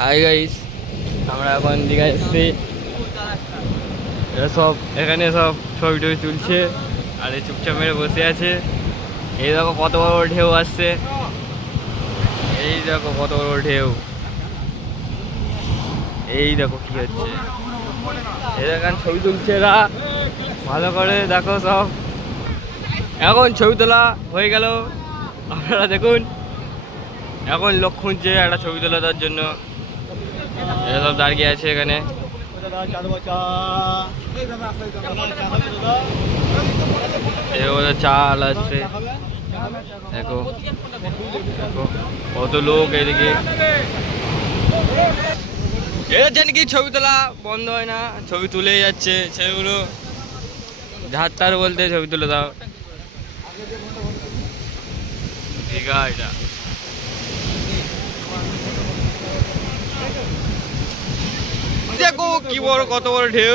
Hi guys, আমরা এখন দীঘায় এসেছি। এরা সব এখানে সব ছবি টবি তুলছে, আর এই চুপচাপ মেরে বসে আছে। এই দেখো কত বড় বড় ঢেউ আসছে, এই দেখো কত বড় বড় ঢেউ, এই দেখো কি হচ্ছে। এখানে ছবি তুলছে এরা, ভালো করে দেখো সব। এখন ছবি তোলা হয়ে গেল, আপনারা দেখুন। এখন লোক খুঁজছে একটা ছবি তোলা তার জন্য, এরা সব দাঁড়িয়ে আছে এখানে। চাল আসছে, দেখো দেখো কত লোক এদিকে। এরা জানি কি ছবি তোলা বন্ধ হয় না, ছবি তুলেই যাচ্ছে ছেলেগুলো। ঝাড় তার বলতে ছবি তুলে দাও। দীঘা এটা, দেখো কি বড় কত বড় ঢেউ।